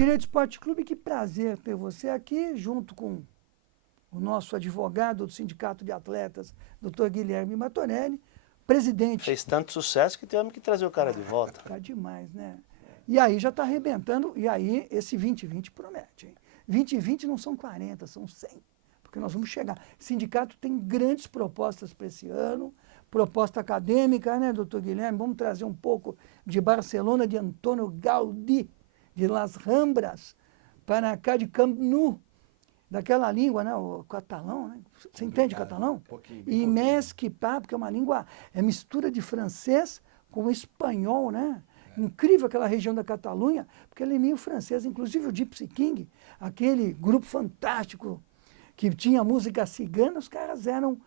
Direito Esporte Clube, que prazer ter você aqui, junto com o nosso advogado do Sindicato de Atletas, Dr. Guilherme Matonelli, presidente. Fez tanto sucesso que tivemos que trazer o cara de volta. Tá demais, né? E aí já está arrebentando, e aí esse 2020 promete, hein? 2020 não são 40, são 100, porque nós vamos chegar. O sindicato tem grandes propostas para esse ano, proposta acadêmica, né, doutor Guilherme? Vamos trazer um pouco de Barcelona, de Antônio Gaudí, de Las Ramblas, para cá de Camp Nou, daquela língua, né, o catalão, né? Você entende catalão? Pouquinho, E mesquipá, porque é uma língua, é mistura de francês com espanhol, né? Incrível aquela região da Catalunha, porque ela é meio francesa, inclusive o Gypsy King, aquele grupo fantástico que tinha música cigana, os caras eram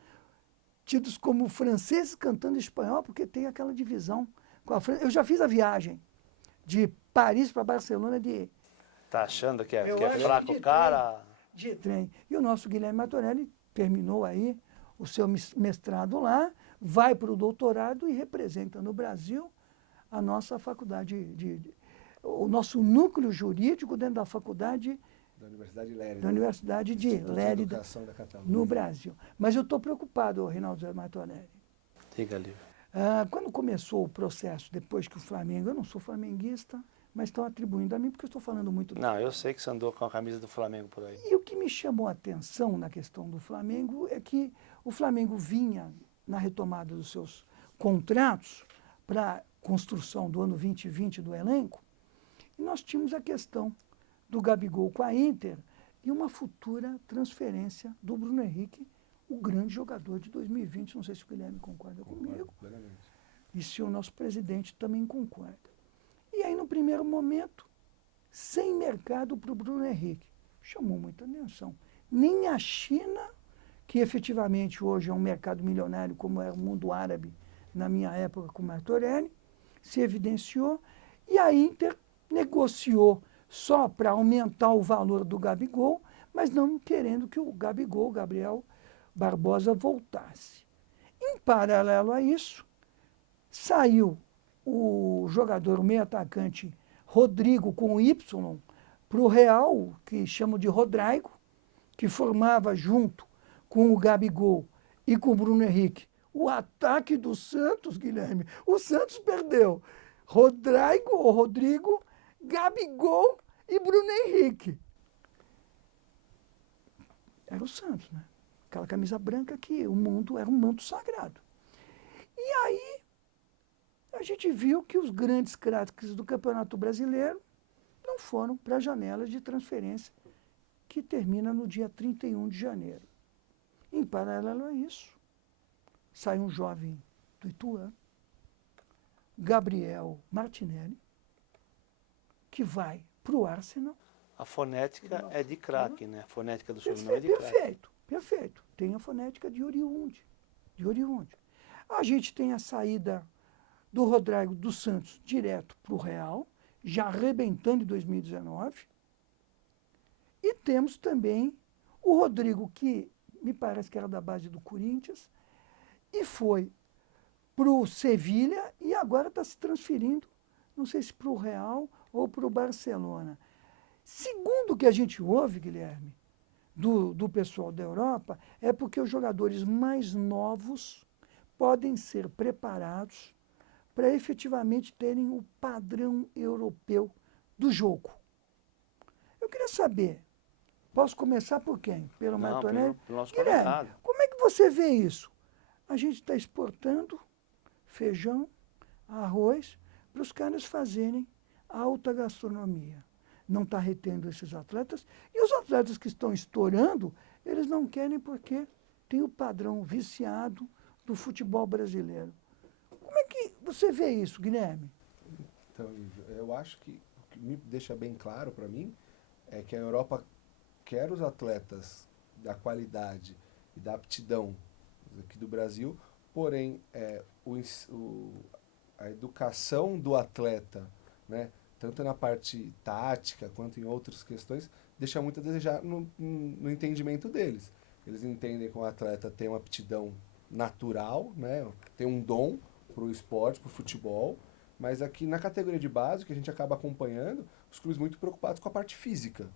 tidos como franceses cantando espanhol, porque tem aquela divisão com a França. Eu já fiz a viagem de Paris para Barcelona de Tá achando que é Eu acho fraco que o cara? de trem. E o nosso Guilherme Matonelli terminou aí o seu mestrado lá, vai para o doutorado e representa no Brasil a nossa faculdade, o nosso núcleo jurídico dentro da faculdade Da Universidade Lérida. da Universidade de Instituto de Lérida, Educação da Catalunha. no Brasil. Mas eu estou preocupado, Reinaldo Matonelli. Diga, Lívia. Quando começou o processo, depois que o Flamengo, eu não sou flamenguista, mas estão atribuindo a mim porque eu estou falando muito do Não, eu sei que você andou com a camisa do Flamengo por aí. E o que me chamou a atenção na questão do Flamengo é que o Flamengo vinha na retomada dos seus contratos para a construção do ano 2020 do elenco, e nós tínhamos a questão do Gabigol com a Inter e uma futura transferência do Bruno Henrique, o grande jogador de 2020. Não sei se o Guilherme concorda comigo, Plenamente. e se o nosso presidente também concorda. E aí, no primeiro momento, sem mercado para o Bruno Henrique. Chamou muita atenção. Nem a China, que efetivamente hoje é um mercado milionário, como era o mundo árabe na minha época com o Martorelli, se evidenciou, e a Inter negociou só para aumentar o valor do Gabigol, mas não querendo que o Gabigol, Gabriel Barbosa, voltasse. Em paralelo a isso, saiu o jogador, o meio atacante Rodrigo com Y para o Real, que chamam de Rodrigo, que formava junto com o Gabigol e com o Bruno Henrique o ataque do Santos, Guilherme. O Santos perdeu Rodrigo, Gabigol e Bruno Henrique. Era o Santos, né? Aquela camisa branca que o mundo era um manto sagrado. E aí a gente viu que os grandes craques do Campeonato Brasileiro não foram para a janela de transferência, que termina no dia 31 de janeiro. Em paralelo a isso, sai um jovem do Ituano, Gabriel Martinelli, que vai para o Arsenal. A fonética é de craque, né? A fonética do sobrenome é de craque. Perfeito, perfeito. Tem a fonética de oriunde. De oriunde. A gente tem a saída do Rodrigo dos Santos direto para o Real, já arrebentando em 2019. E temos também o Rodrigo, que me parece que era da base do Corinthians, e foi para o Sevilha e agora está se transferindo, não sei se para o Real ou para o Barcelona. Segundo o que a gente ouve, Guilherme, do pessoal da Europa, é porque os jogadores mais novos podem ser preparados para efetivamente terem o padrão europeu do jogo. Eu queria saber, posso começar por quem? Pelo Martorelli? Pelo nosso Guilherme, convidado. como é que você vê isso? A gente está exportando feijão, arroz, para os caras fazerem alta gastronomia. Não está retendo esses atletas. E os atletas que estão estourando, eles não querem porque tem o padrão viciado do futebol brasileiro. Como é que você vê isso, Guilherme? Então, eu acho que o que me deixa bem claro para mim é que a Europa quer os atletas da qualidade e da aptidão aqui do Brasil, porém a educação do atleta, né, tanto na parte tática quanto em outras questões, deixa muito a desejar no entendimento deles. Eles entendem que o atleta tem uma aptidão natural, né, tem um dom para o esporte, para o futebol, mas aqui na categoria de base, que a gente acaba acompanhando, os clubes muito preocupados com a parte física,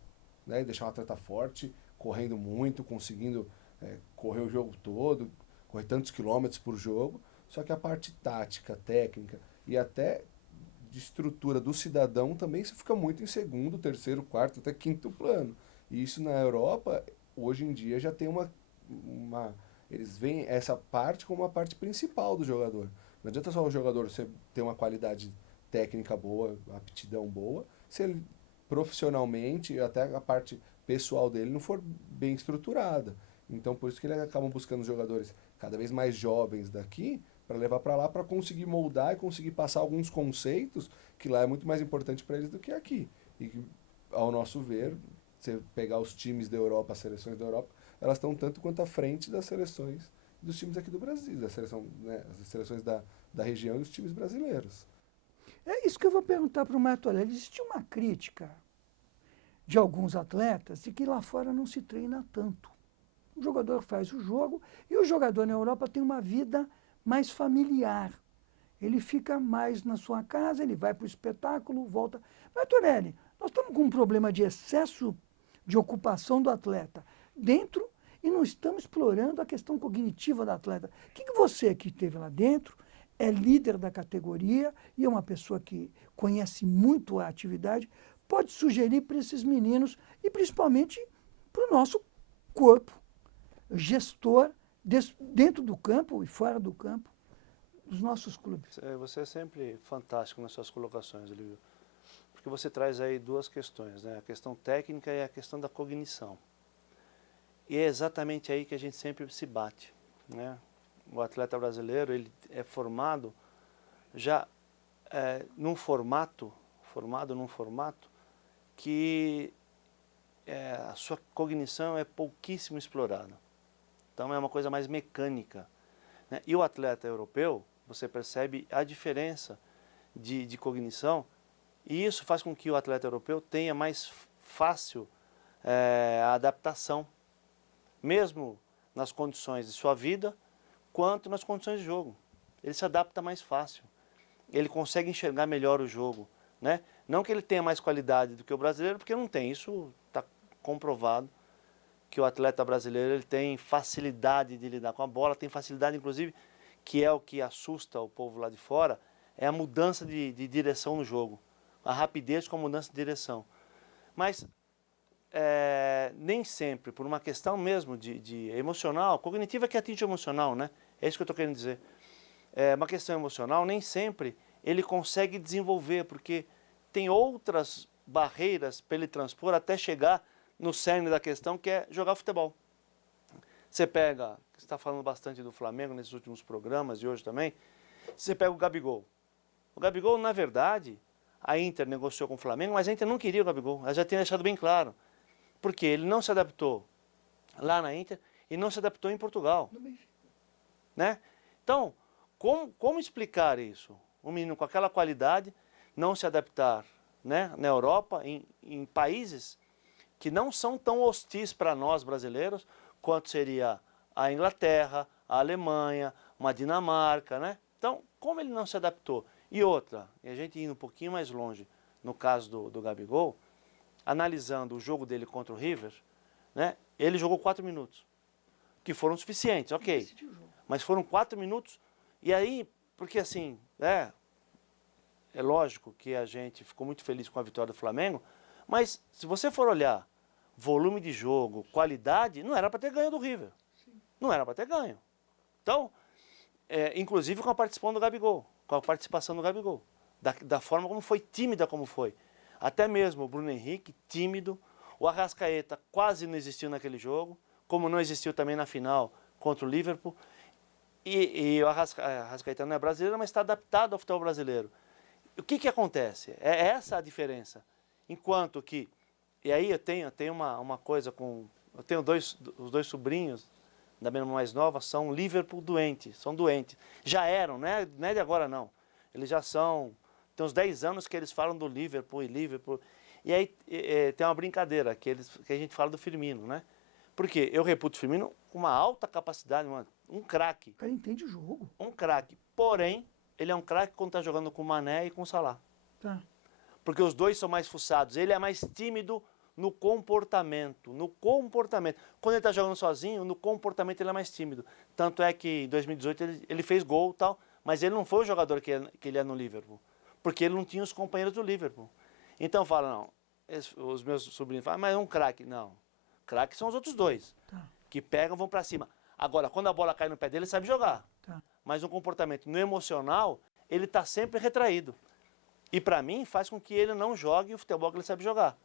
né? Deixar um atleta forte, correndo muito, conseguindo correr o jogo todo, correr tantos quilômetros por jogo, só que a parte tática, técnica e até de estrutura do cidadão também se fica muito em segundo, terceiro, quarto, até quinto plano. E isso na Europa, hoje em dia, já tem eles veem essa parte como uma parte principal do jogador. Não adianta só o jogador ter uma qualidade técnica boa, aptidão boa, se ele profissionalmente, até a parte pessoal dele não for bem estruturada. Então, por isso que eles acabam buscando jogadores cada vez mais jovens daqui, para levar para lá, para conseguir moldar e conseguir passar alguns conceitos que lá é muito mais importante para eles do que aqui. E que, ao nosso ver, você pegar os times da Europa, as seleções da Europa, elas estão tanto quanto à frente das seleções dos times aqui do Brasil, da seleção, né, as seleções da região e os times brasileiros. É isso que eu vou perguntar para o Marco Aurélio. Existe uma crítica de alguns atletas de que lá fora não se treina tanto. O jogador faz o jogo e o jogador na Europa tem uma vida mais familiar. Ele fica mais na sua casa, ele vai para o espetáculo, volta. Mas, Torelli, nós estamos com um problema de excesso de ocupação do atleta dentro e não estamos explorando a questão cognitiva do atleta. O que você que esteve lá dentro, é líder da categoria e é uma pessoa que conhece muito a atividade, pode sugerir para esses meninos e principalmente para o nosso corpo gestor dentro do campo e fora do campo dos nossos clubes? Você é sempre fantástico nas suas colocações, Olívio, porque você traz aí duas questões, né? A questão técnica e a questão da cognição. E é exatamente aí que a gente sempre se bate, né? O atleta brasileiro, ele é formado já formado num formato que a sua cognição é pouquíssimo explorada. Então é uma coisa mais mecânica, né? E o atleta europeu, você percebe a diferença de cognição, e isso faz com que o atleta europeu tenha mais fácil a adaptação, mesmo nas condições de sua vida, quanto nas condições de jogo. Ele se adapta mais fácil, ele consegue enxergar melhor o jogo, né? Não que ele tenha mais qualidade do que o brasileiro, porque não tem, isso está comprovado, que o atleta brasileiro ele tem facilidade de lidar com a bola, tem facilidade inclusive, que é o que assusta o povo lá de fora, é a mudança de direção no jogo, a rapidez com a mudança de direção. Mas nem sempre, por uma questão mesmo de emocional, cognitiva que atinge o emocional, né? É isso que eu estou querendo dizer. É uma questão emocional, nem sempre ele consegue desenvolver, porque tem outras barreiras para ele transpor até chegar no cerne da questão, que é jogar futebol. Você pega, você está falando bastante do Flamengo nesses últimos programas e hoje também, você pega o Gabigol. O Gabigol, na verdade, a Inter negociou com o Flamengo, mas a Inter não queria o Gabigol, ela já tinha deixado bem claro. Porque ele não se adaptou lá na Inter e não se adaptou em Portugal. Né? Então, como explicar isso? Um menino com aquela qualidade não se adaptar, né, na Europa, em países que não são tão hostis para nós brasileiros, quanto seria a Inglaterra, a Alemanha, uma Dinamarca, né? Então, como ele não se adaptou? E outra, e a gente indo um pouquinho mais longe, no caso do Gabigol, analisando o jogo dele contra o River, né, ele jogou 4 minutos, que foram suficientes, ok. Mas foram 4 minutos, e aí, porque assim, é lógico que a gente ficou muito feliz com a vitória do Flamengo, mas se você for olhar volume de jogo, qualidade, não era para ter ganho do River. Sim. Não era para ter ganho. Então, inclusive com a participação do Gabigol, da forma como foi, tímida como foi. Até mesmo o Bruno Henrique, tímido, o Arrascaeta quase não existiu naquele jogo, como não existiu também na final contra o Liverpool. E o Arrascaeta não é brasileiro, mas está adaptado ao futebol brasileiro. O que acontece? É essa a diferença. Enquanto que, e aí eu tenho uma coisa eu tenho os dois sobrinhos da minha irmã mais nova, são Liverpool doentes, são doentes. Já eram, não é de agora não. Eles já são, tem uns 10 anos que eles falam do Liverpool e Liverpool. E aí tem uma brincadeira que a gente fala do Firmino, né? Porque eu reputo o Firmino com uma alta capacidade, um craque. O cara entende o jogo. Um craque. Porém, ele é um craque quando está jogando com o Mané e com o Salah. Tá. porque os dois são mais fuçados. Ele é mais tímido no comportamento, Quando ele está jogando sozinho, no comportamento ele é mais tímido. Tanto é que em 2018 ele fez gol e tal, mas ele não foi o jogador que ele é no Liverpool, porque ele não tinha os companheiros do Liverpool. Então fala, não, os meus sobrinhos falam, mas é um craque. Não, craque são os outros dois, que pegam, vão para cima. Agora, quando a bola cai no pé dele, ele sabe jogar. Mas no comportamento, no emocional, ele está sempre retraído. E para mim, faz com que ele não jogue o futebol que ele sabe jogar.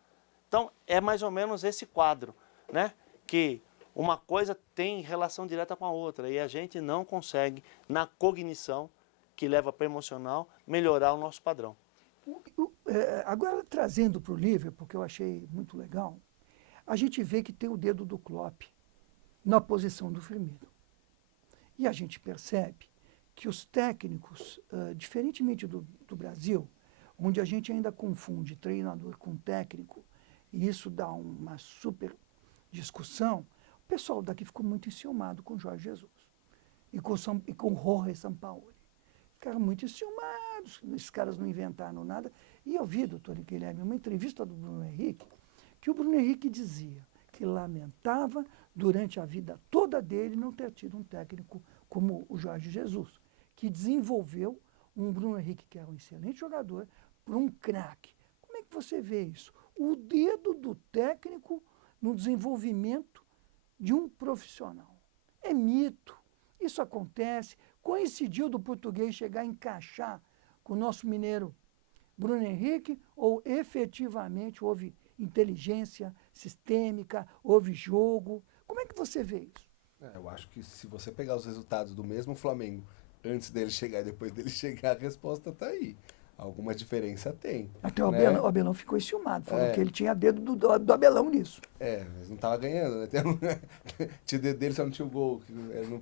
Então, é mais ou menos esse quadro, né? Que uma coisa tem relação direta com a outra e a gente não consegue, na cognição, que leva para o emocional, melhorar o nosso padrão. Agora, trazendo para o Liverpool, que eu achei muito legal, a gente vê que tem o dedo do Klopp na posição do Firmino. E a gente percebe que os técnicos, diferentemente do Brasil, onde a gente ainda confunde treinador com técnico, e isso dá uma super discussão, o pessoal daqui ficou muito enciumado com Jorge Jesus e com Jorge Sampaoli. Ficaram muito enciumados, esses caras não inventaram nada. E eu vi, doutor Guilherme, uma entrevista do Bruno Henrique, que o Bruno Henrique dizia que lamentava, durante a vida toda dele, não ter tido um técnico como o Jorge Jesus, que desenvolveu um Bruno Henrique que era um excelente jogador para um craque. Como é que você vê isso? O dedo do técnico no desenvolvimento de um profissional. É mito. Isso acontece. Coincidiu do português chegar a encaixar com o nosso mineiro Bruno Henrique, ou efetivamente houve inteligência sistêmica, houve jogo? Como é que você vê isso? Eu acho que se você pegar os resultados do mesmo Flamengo antes dele chegar e depois dele chegar, a resposta está aí. Alguma diferença tem. Até o né? Abelão ficou enciumado, falou que ele tinha dedo do Abelão nisso. Mas não estava ganhando, né? Tinha o dedo dele, só não tinha o gol. Ele não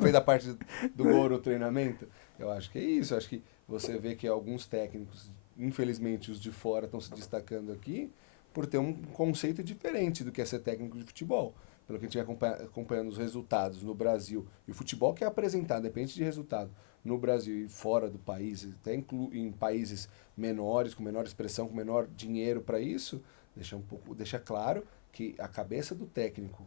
fez a parte do gol no treinamento. Eu acho que é isso. Eu acho que você vê que alguns técnicos, infelizmente os de fora, estão se destacando aqui por ter um conceito diferente do que é ser técnico de futebol. Pelo que a gente vem acompanhando os resultados no Brasil, e o futebol que é apresentado, depende de resultado, no Brasil e fora do país, até em países menores, com menor expressão, com menor dinheiro para isso, deixa claro que a cabeça do técnico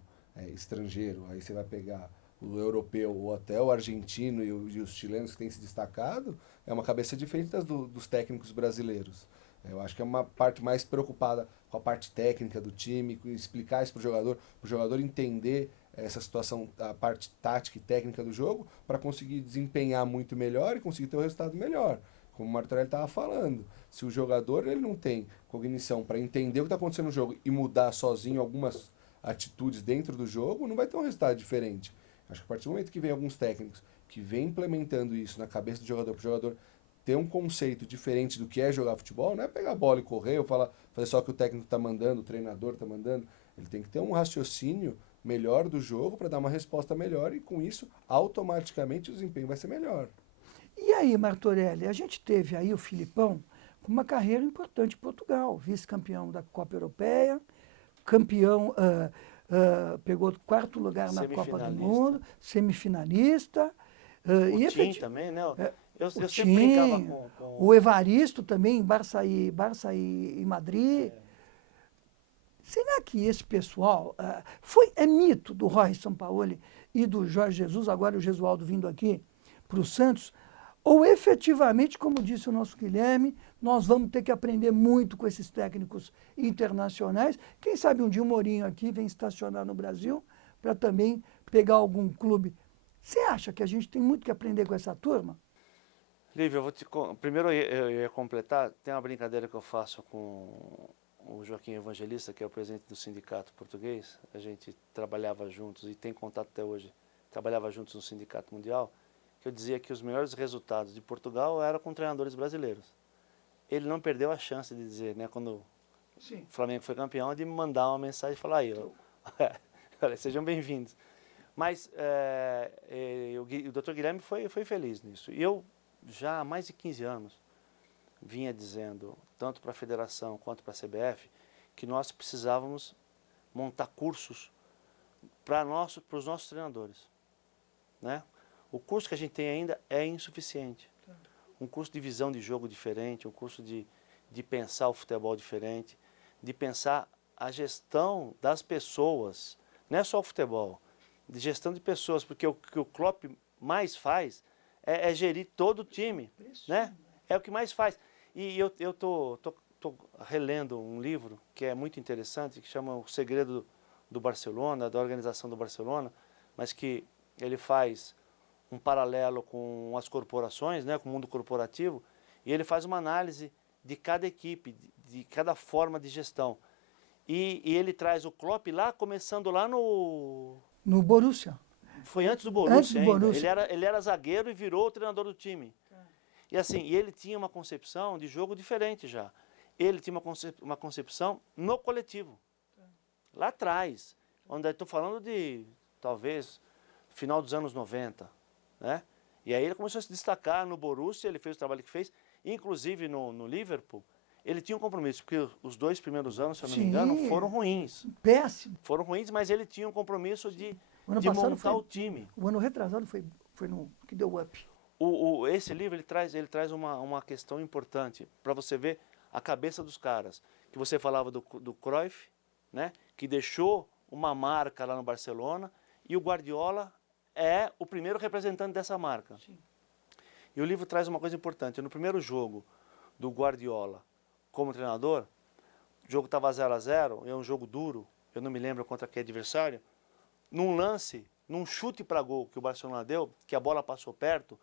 estrangeiro, aí você vai pegar o europeu ou até o argentino e os chilenos que têm se destacado, é uma cabeça diferente dos técnicos brasileiros. Eu acho que é uma parte mais preocupada com a parte técnica do time, explicar isso para o jogador entender essa situação, a parte tática e técnica do jogo, para conseguir desempenhar muito melhor e conseguir ter um resultado melhor. Como o Martorelli estava falando, se o jogador ele não tem cognição para entender o que está acontecendo no jogo e mudar sozinho algumas atitudes dentro do jogo, não vai ter um resultado diferente. Acho que a partir do momento que vem alguns técnicos que vêm implementando isso na cabeça do jogador, para o jogador ter um conceito diferente do que é jogar futebol, não é pegar a bola e correr ou fazer só o que o técnico está mandando, o treinador está mandando. Ele tem que ter um raciocínio melhor do jogo para dar uma resposta melhor e com isso, automaticamente, o desempenho vai ser melhor. E aí, Martorelli, a gente teve aí o Filipão com uma carreira importante em Portugal, vice-campeão da Copa Europeia, campeão, pegou quarto lugar na Copa do Mundo, semifinalista. O Tim também, né? Eu sempre Tim, brincava com... O Evaristo também, em Barça e Madrid. Será que esse pessoal... é mito do Jorge Sampaoli e do Jorge Jesus, agora o Gesualdo vindo aqui para o Santos, ou efetivamente, como disse o nosso Guilherme, nós vamos ter que aprender muito com esses técnicos internacionais. Quem sabe um dia o Mourinho aqui vem estacionar no Brasil para também pegar algum clube. Você acha que a gente tem muito que aprender com essa turma? Lívia, primeiro eu ia completar, tem uma brincadeira que eu faço com o Joaquim Evangelista, que é o presidente do sindicato português. A gente trabalhava juntos e tem contato até hoje, trabalhava juntos no sindicato mundial, que eu dizia que os melhores resultados de Portugal eram com treinadores brasileiros. Ele não perdeu a chance de dizer, né, quando o Flamengo foi campeão, de me mandar uma mensagem e falar aí, sejam bem-vindos. Mas o Dr. Guilherme foi feliz nisso. E eu, já há mais de 15 anos, vinha dizendo, tanto para a federação quanto para a CBF, que nós precisávamos montar cursos para os nossos treinadores. Né? O curso que a gente tem ainda é insuficiente. Um curso de visão de jogo diferente, um curso de de pensar o futebol diferente, de pensar a gestão das pessoas, não é só o futebol, de gestão de pessoas, porque o que o Klopp mais faz é gerir todo o time, né? É o que mais faz. E eu tô relendo um livro que é muito interessante, que chama O Segredo do Barcelona, da organização do Barcelona, mas que ele faz um paralelo com as corporações, né, com o mundo corporativo, e ele faz uma análise de cada equipe, de cada forma de gestão. E ele traz o Klopp lá, começando lá No Borussia. Foi antes do Borussia Antes do ainda. Borussia. Ele era zagueiro e virou o treinador do time. E assim, ele tinha uma concepção de jogo diferente já. Ele tinha uma concepção no coletivo. Lá atrás, onde eu estou falando de, talvez, final dos anos 90. Né? E aí ele começou a se destacar no Borussia, ele fez o trabalho que fez, inclusive no Liverpool, ele tinha um compromisso, porque os 2 primeiros anos, se eu não me engano, foram ruins. Péssimo. Foram ruins, mas ele tinha um compromisso de montar o time. O ano retrasado foi no que deu up. Esse livro ele traz uma questão importante para você ver a cabeça dos caras. Que você falava do Cruyff, né, que deixou uma marca lá no Barcelona, e o Guardiola é o primeiro representante dessa marca. Sim. E o livro traz uma coisa importante. No primeiro jogo do Guardiola como treinador, o jogo estava 0-0, é um jogo duro, eu não me lembro contra que adversário, num lance, num chute para gol que o Barcelona deu, que a bola passou perto,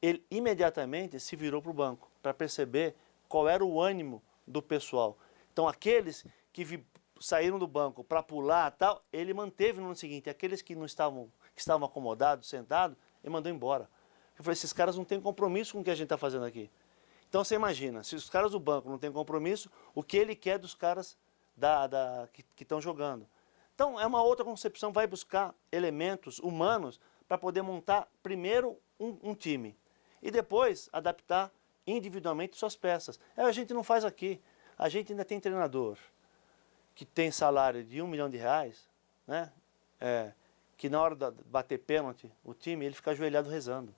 ele imediatamente se virou para o banco, para perceber qual era o ânimo do pessoal. Então aqueles que saíram do banco para pular tal, ele manteve no ano seguinte. Aqueles que estavam acomodados, sentados, ele mandou embora. Eu falei, esses caras não têm compromisso com o que a gente está fazendo aqui. Então você imagina, se os caras do banco não têm compromisso, o que ele quer dos caras que estão jogando. Então é uma outra concepção, vai buscar elementos humanos para poder montar primeiro um time e depois adaptar individualmente suas peças. A gente não faz aqui. A gente ainda tem treinador que tem salário de R$1 milhão, né? Que na hora de bater pênalti, o time, ele fica ajoelhado rezando.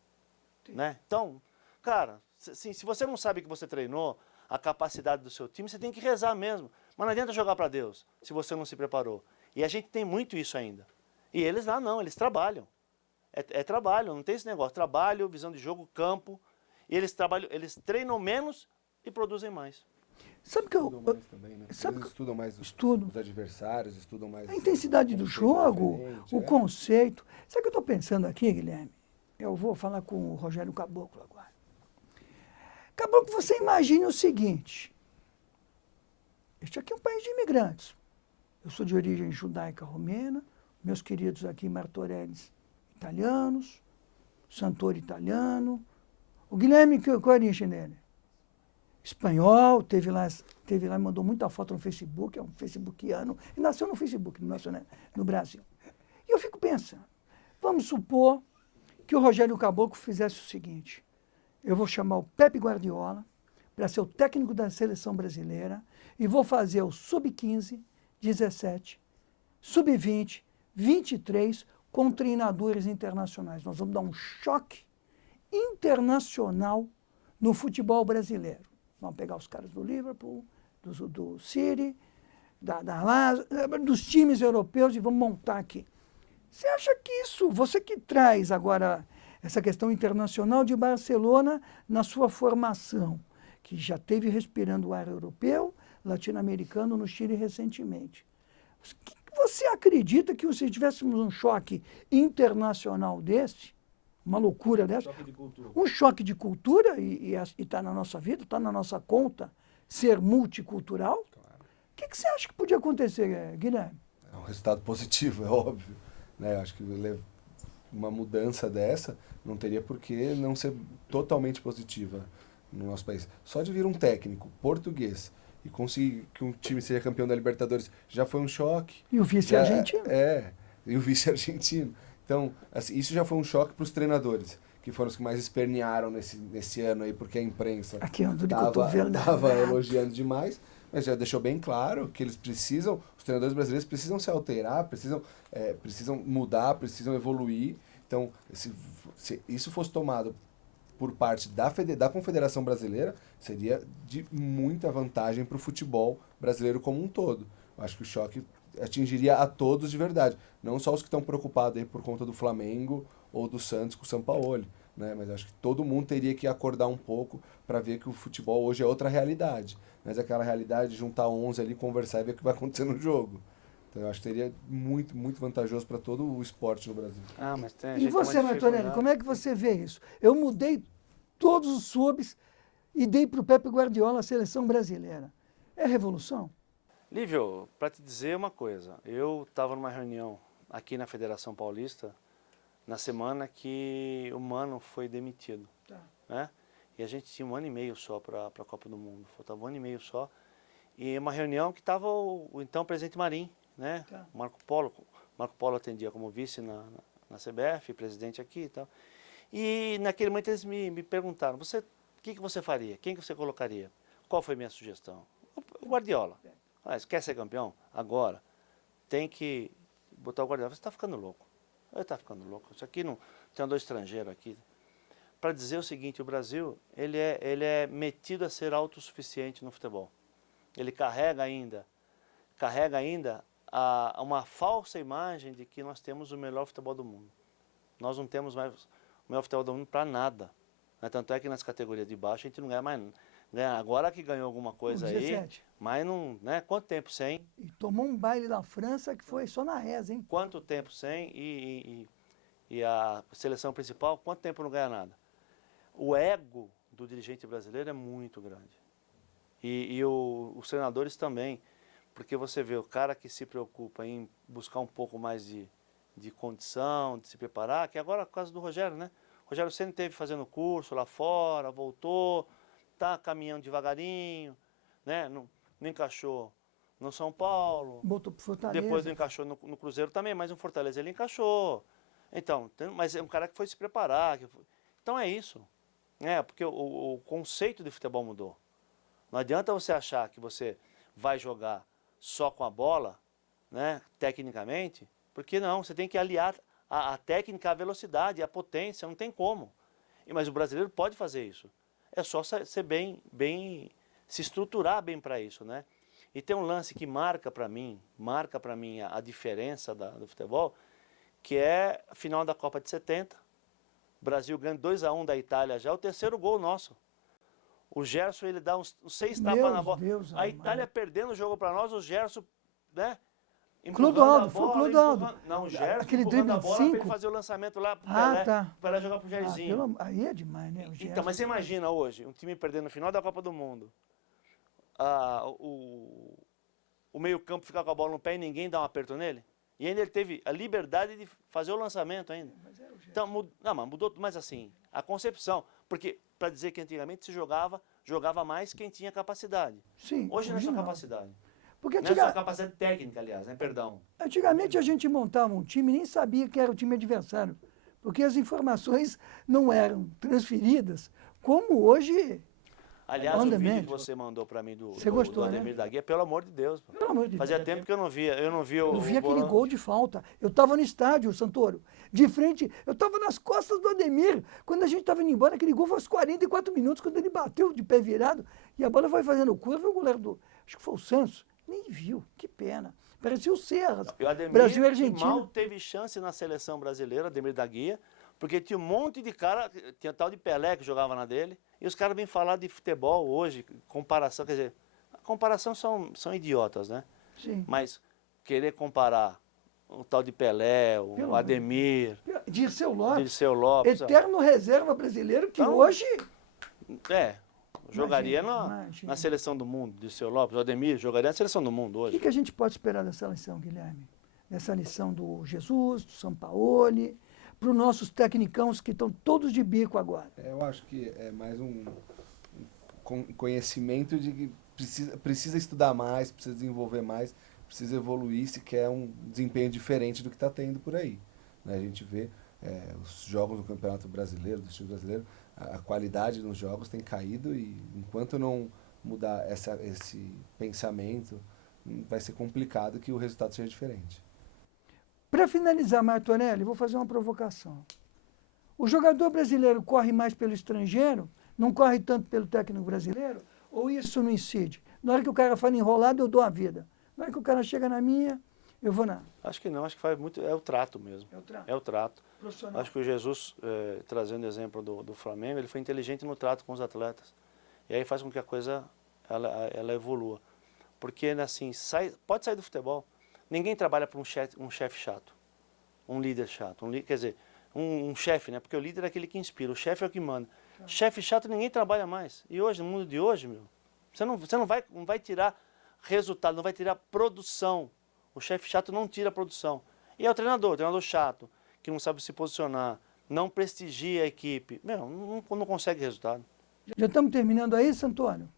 Né? Então, cara, se você não sabe que você treinou, a capacidade do seu time, você tem que rezar mesmo. Mas não adianta jogar para Deus, se você não se preparou. E a gente tem muito isso ainda. E eles lá não, eles trabalham. É trabalho, não tem esse negócio. Trabalho, visão de jogo, campo. E eles treinam menos e produzem mais. Sabe que Estudam mais também, né? Sabe Eles estudam mais os adversários, estudam mais a intensidade do jogo, o conceito. Sabe o que eu estou pensando aqui, Guilherme? Eu vou falar com o Rogério Caboclo agora. Caboclo, você imagine o seguinte. Este aqui é um país de imigrantes. Eu sou de origem judaica romena, meus queridos aqui Martoreles italianos, Santoro italiano. O Guilherme, qual é a origem dele? Espanhol, teve lá e mandou muita foto no Facebook, é um facebookiano. Ele nasceu no Facebook, não nasceu no Brasil. E eu fico pensando, vamos supor que o Rogério Caboclo fizesse o seguinte, eu vou chamar o Pepe Guardiola para ser o técnico da seleção brasileira e vou fazer o sub-15, 17, sub-20, 23 com treinadores internacionais. Nós vamos dar um choque internacional no futebol brasileiro. Vamos pegar os caras do Liverpool, do City, dos times europeus e vamos montar aqui. Você acha que isso, você que traz agora essa questão internacional de Barcelona na sua formação, que já teve respirando o ar europeu, latino-americano no Chile recentemente. Você acredita que se tivéssemos um choque internacional desse, uma loucura dessa, um choque de cultura, e está na nossa vida, está na nossa conta, ser multicultural, o que você acha que podia acontecer, Guilherme? É um resultado positivo, é óbvio. Né? Acho que uma mudança dessa não teria por que não ser totalmente positiva no nosso país. Só de vir um técnico português e conseguir que um time seja campeão da Libertadores já foi um choque. E o vice-argentino. E o vice-argentino. Então, assim, isso já foi um choque para os treinadores, que foram os que mais espernearam nesse ano aí, porque a imprensa estava elogiando demais, mas já deixou bem claro que eles precisam, os treinadores brasileiros precisam se alterar, precisam mudar, precisam evoluir. Então, se isso fosse tomado por parte da Confederação Brasileira, seria de muita vantagem para o futebol brasileiro como um todo. Eu acho que o choque atingiria a todos de verdade, não só os que estão preocupados aí por conta do Flamengo ou do Santos com o Sampaoli, né? Mas acho que todo mundo teria que acordar um pouco para ver que o futebol hoje é outra realidade. Mas aquela realidade de juntar 11 ali, conversar e ver o que vai acontecer no jogo. Então eu acho que seria muito, muito vantajoso para todo o esporte no Brasil. Ah, mas tem, a E gente tem uma você, Martorelli, dificuldade. como é que você vê isso? Eu mudei todos os subs e dei para o Pepe Guardiola a seleção brasileira. É revolução? Lívio, para te dizer uma coisa, eu estava numa reunião aqui na Federação Paulista na semana que o Mano foi demitido, né? E a gente tinha 1 ano e meio só para a Copa do Mundo, faltava 1 ano e meio só. E uma reunião que estava o então presidente Marim, né? Tá. Marco Polo atendia como vice na CBF, presidente aqui e tal. E naquele momento eles me perguntaram, o que você faria? Quem que você colocaria? Qual foi a minha sugestão? O Guardiola. Ah, você quer ser campeão? Agora. Tem que botar o Guardiola. Você está ficando louco. Ele está ficando louco. Isso aqui não tem 2 estrangeiros aqui. Para dizer o seguinte, o Brasil ele é metido a ser autossuficiente no futebol. Ele carrega ainda uma falsa imagem de que nós temos o melhor futebol do mundo. Nós não temos mais o melhor futebol do mundo para nada. Né? Tanto é que nas categorias de baixo a gente não ganha mais. Ganha, agora que ganhou alguma coisa aí, mas não. Né? Quanto tempo sem? E tomou um baile da França que foi só na reza, hein? Quanto tempo sem? E a seleção principal, quanto tempo não ganha nada? O ego do dirigente brasileiro é muito grande. E os treinadores também. Porque você vê o cara que se preocupa em buscar um pouco mais de condição, de se preparar, que agora, por causa do Rogério, né? O Rogério Ceni teve fazendo curso lá fora, voltou, tá caminhando devagarinho, né? Não encaixou no São Paulo. Botou pro Fortaleza. Depois não encaixou no Cruzeiro também, mas no Fortaleza ele encaixou. Então, mas é um cara que foi se preparar. Então é isso. Porque o conceito de futebol mudou. Não adianta você achar que você vai jogar só com a bola, né, tecnicamente, porque não, você tem que aliar a técnica à velocidade, à potência, não tem como. Mas o brasileiro pode fazer isso. É só ser se estruturar bem para isso, né? E tem um lance que marca para mim a diferença do futebol, que é a final da Copa de 70. O Brasil ganha 2-1 da Itália já, o 3º gol nosso. O Gerson, ele dá uns 6 tapas na bola. A Itália perdendo o jogo para nós, o Gerson, né? Clodoaldo, foi o Clodoaldo. Não, o Gerson aquele drible a de bola 5 para ele fazer o lançamento lá pro Pelé, tá. para jogar pro Jairzinho. Aí é demais, né? Então, mas você imagina hoje, um time perdendo no final da Copa do Mundo, o meio-campo ficar com a bola no pé e ninguém dá um aperto nele? E ainda ele teve a liberdade de fazer o lançamento ainda. Então, mas mudou, mas assim, a concepção. Porque, para dizer que antigamente se jogava mais quem tinha capacidade. Sim, hoje não é só capacidade. Porque não é só capacidade técnica, aliás, né? Perdão. Antigamente a gente montava um time e nem sabia que era o time adversário. Porque as informações não eram transferidas como hoje. Aliás, o vídeo que você mandou para mim do Ademir da Guia, pelo amor de Deus. Pelo amor de Deus. Fazia tempo que eu não via. Eu vi aquele gol de falta. Eu estava no estádio, Santoro, de frente. Eu estava nas costas do Ademir. Quando a gente estava indo embora, aquele gol foi aos 44 minutos, quando ele bateu de pé virado. E a bola foi fazendo curva, e o goleiro acho que foi o Santos, nem viu. Que pena. Parecia o Serra. O Ademir, Brasil e Argentina. mal teve chance na seleção brasileira, Ademir da Guia, porque tinha um monte de cara, tinha tal de Pelé que jogava na dele, e os caras vêm falar de futebol hoje, comparação, quer dizer, a comparação são idiotas, né? Sim. Mas querer comparar o tal de Pelé, o Ademir, Dirceu Lopes, Eterno eterno reserva brasileiro que então, hoje... jogaria na seleção do mundo, Dirceu Lopes, o Ademir jogaria na seleção do mundo hoje. O que a gente pode esperar dessa lição, Guilherme? Dessa lição do Jesus, do Sampaoli, para os nossos tecnicãos que estão todos de bico agora? Eu acho que é mais um conhecimento de que precisa estudar mais, precisa desenvolver mais, precisa evoluir se quer um desempenho diferente do que está tendo por aí. Né? A gente vê os jogos do Campeonato Brasileiro, do estilo brasileiro, a qualidade nos jogos tem caído e enquanto não mudar esse pensamento, vai ser complicado que o resultado seja diferente. Para finalizar, Martorelli, vou fazer uma provocação. O jogador brasileiro corre mais pelo estrangeiro, não corre tanto pelo técnico brasileiro, ou isso não incide? Na hora que o cara fala enrolado, eu dou a vida. Na hora que o cara chega na minha, eu vou na... Acho que não, acho que faz muito, é o trato mesmo. É o trato. É o trato. Profissional. Acho que o Jesus, trazendo o exemplo do Flamengo, ele foi inteligente no trato com os atletas. E aí faz com que a coisa ela evolua. Porque, assim, pode sair do futebol. Ninguém trabalha para um chefe chato, um líder chato. Quer dizer, um chefe, né? Porque o líder é aquele que inspira, o chefe é o que manda. Tá. Chefe chato ninguém trabalha mais. E hoje, no mundo de hoje, meu, você não vai tirar resultado, não vai tirar produção. O chefe chato não tira a produção. E é o treinador chato, que não sabe se posicionar, não prestigia a equipe. Meu, não consegue resultado. Já estamos terminando aí, Santoro?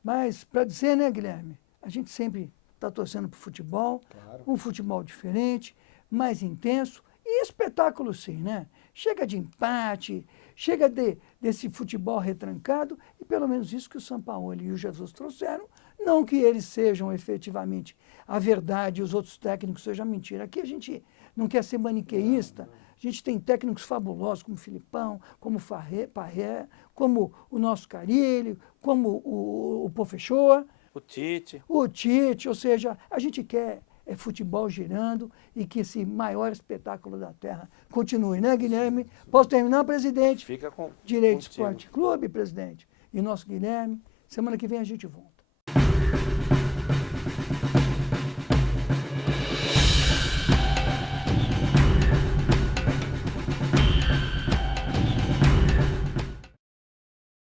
Mas, para dizer, né, Guilherme, a gente sempre está torcendo para o futebol, Claro. um futebol diferente, mais intenso e espetáculo sim, né? Chega de empate, chega desse futebol retrancado e pelo menos isso que o Sampaoli e o Jesus trouxeram, não que eles sejam efetivamente a verdade e os outros técnicos sejam mentira. Aqui a gente não quer ser maniqueísta, a gente tem técnicos fabulosos como o Filipão, como o Parré, como o nosso Carille, como o Pofechou, O Tite, ou seja, a gente quer futebol girando e que esse maior espetáculo da Terra continue, né, Guilherme? Posso terminar, presidente? fica com Direito contigo. Esporte Clube, presidente. E nosso Guilherme, semana que vem a gente volta.